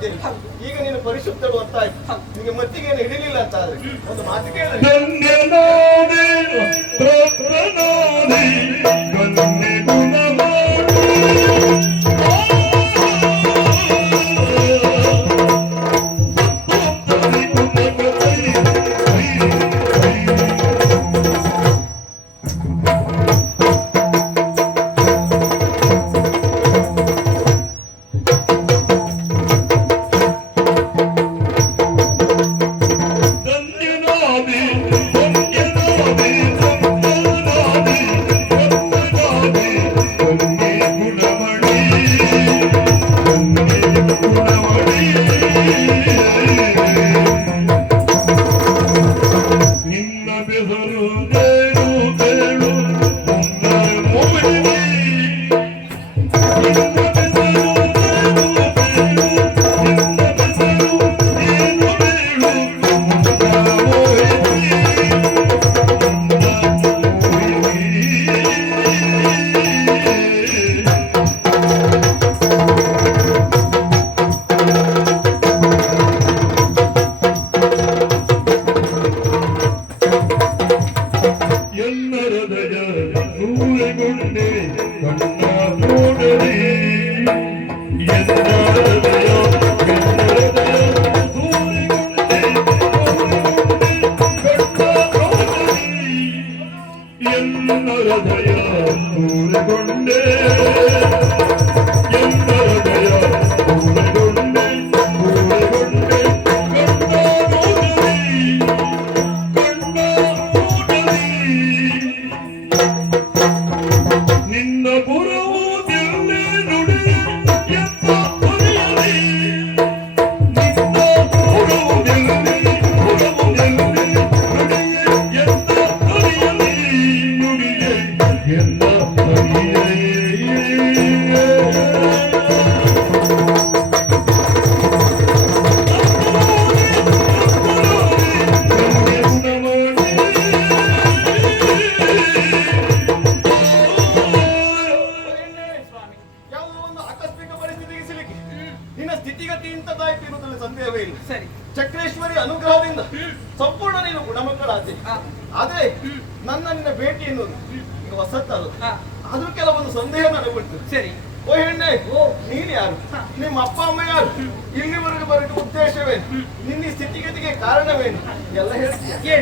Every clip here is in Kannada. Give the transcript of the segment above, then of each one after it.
ಇದ್ದೇನೆ. ಈಗ ನೀನು ಪರಿಶುದ್ಧಳು ಅಂತ ಆಯ್ತು. ನಿಮಗೆ ಮತ್ತಿಗೆ ಏನು ಹಿಡಿಲಿಲ್ಲ ಅಂತ ಆದ್ರೆ ಒಂದು ಮಾತು ಕೇಳಿ. ಚಕ್ರೇಶ್ವರಿ ಅನುಗ್ರಹದಿಂದ ಸಂಪೂರ್ಣ ನೀನು ಗುಣಮಕ್ಕಳಾದೆ. ಆದ್ರೆ ನನ್ನ ನಿನ್ನ ಭೇಟಿ ಎನ್ನುವುದು ಈಗ ಹೊಸತ್ತಲ್ಲ, ಅದ್ರ ಕೆಲವೊಂದು ಸಂದೇಹ ನನಗುಂಟು. ಸರಿ, ಓ ಹೆಣ್ಣೆ, ನೀನ್ ಯಾರು? ನಿಮ್ಮ ಅಪ್ಪ ಅಮ್ಮ ಯಾರು? ಇಲ್ಲಿವರೆಗೆ ಬರಲು ಉದ್ದೇಶವೇನು? ನಿನ್ನ ಸ್ಥಿತಿಗತಿಗೆ ಕಾರಣವೇನು ಎಲ್ಲ ಹೇಳ್ತೀಯ.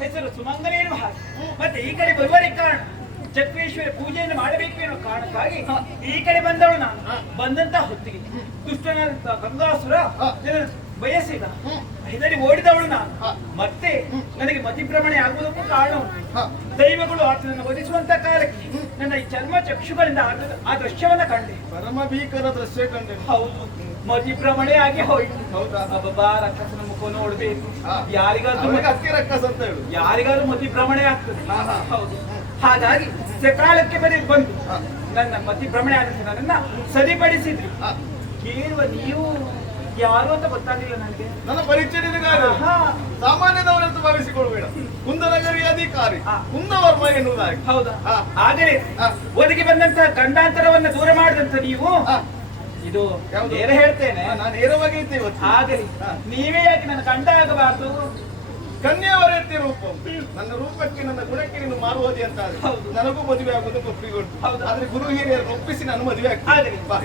ಹೆಸರು ಸುಮಂಗಲಿ ಎನ್ನುವ ಹಾಗೆ. ಮತ್ತೆ ಈ ಕಡೆ ಬರುವರಿಗೆ ಕಾರಣ ಚಕ್ರೇಶ್ವರ ಪೂಜೆಯನ್ನು ಮಾಡಬೇಕು ಎನ್ನುವ ಕಾರಣಕ್ಕಾಗಿ ಈ ಕಡೆ ಬಂದವಳು ನಾನು. ಬಂದಂತ ಹೊತ್ತಿಗೆ ದುಷ್ಟನಾದಂತ ಗಂಗಾಸುರ ಬಯಸಿದ ಹ್ಮ್. ಇದರಲ್ಲಿ ಓಡಿದವಳು ನಾನು ಹಾ. ಮತ್ತೆ ನನಗೆ ಮತಿಭ್ರಮಣೆ ಆಗುವುದಕ್ಕೂ ಕಾರಣ ಉಂಟು. ಹಾ. ದೈವಗಳು ಆತನನ್ನು ವಧಿಸುವಂತ ಕಾಲಕ್ಕೆ ನನ್ನ ಈ ಚರ್ಮ ಚಕ್ಷುಗಳಿಂದ ಆ ದೃಶ್ಯವನ್ನ ಕಂಡೆ. ಪರಮ ಭೀಕರ ದೃಶ್ಯ ಕಂಡೆ. ಹೌದು, ಮತಿಭ್ರಮಣೆ ಆಗಿ ಹೋಯ್ತು. ಹೌದಾ? ಅಬ್ಬಬ್ಬಾ, ರಕ್ಕಸನ ಮುಖ ನೋಡ್ಬೇಕು. ಹಾ. ಯಾರಿಗಾದ್ರೂ ಅವನಿಗೆ ಅಕ್ಕಿ ರಕ್ಕಸ ಅಂತ ಹೇಳು. ಯಾರಿಗಾದ್ರೂ ಮತಿಭ್ರಮಣೆ ಆಗ್ತದೆ. ಹಾ, ಹಾ. ಹೌದು. ಹಾಗಾಗಿ ಸಕಾಲಕ್ಕೆ ಬಂದು ಹಾ. ನನ್ನ ಮತಿಭ್ರಮಣೆ ಆದಂತೆ ನನ್ನನ್ನ ಸರಿಪಡಿಸಿದ್ರಿ. ಹಾ. ಕೇಳುವ ನೀವು ಯಾರು ಅಂತ ಗೊತ್ತಾಗಿಲ್ಲ ನನಗೆ. ನನ್ನ ಪರಿಚಯ ನಿನಗಾಗಲ್ಲ. ಹಾ. ಸಾಮಾನ್ಯದವರಂತ ಭಾವಿಸಿಕೊಳ್ಳಬೇಡ. ಕುಂದನಗರಿ ಅಧಿಕಾರಿ ಹಾ. ಕುಂದವರ್ಮ ಎನ್ನುವುದಾಗಿ. ಹೌದಾ? ಹಾ. ಆಗಲೇ ಹಾ. ಒದಗಿ ಬಂದಂತಹ ಗಂಡಾಂತರವನ್ನ ದೂರ ಮಾಡಿದಂತ ನೀವು ಹಾ. ಇದು ಯಾವುದು? ನೇರ ಹೇಳ್ತೇನೆ. ನಾನು ನೇರವಾಗಿ ಇದ್ದೆ ಇವತ್ತು. ಆಗಲಿ ಹಾ. ನೀವೇ ಯಾಕೆ ನನ್ನ ಗಂಡ ಆಗಬಾರ್ದು? ಕನ್ಯಾವರತ್ತಿ ರೂಪ ನನ್ನ ರೂಪಕ್ಕೆ ನನ್ನ ಗುಣಕ್ಕೆ ನೀನು ಮಾರುವುದಿ ಅಂತ ಆದ್ರೆ ಹೌದು. ನನಗೂ ಮದುವೆ ಆಗುವುದು ಒಪ್ಪಿಕೊಂಡು ಹೌದು. ಆದ್ರೆ ಗುರು ಹಿರಿಯರನ್ನು ಒಪ್ಪಿಸಿ ನಾನು ಮದುವೆ ಆಗ್ತೀನಿ. ಆಗಲಿ. ಬಾ.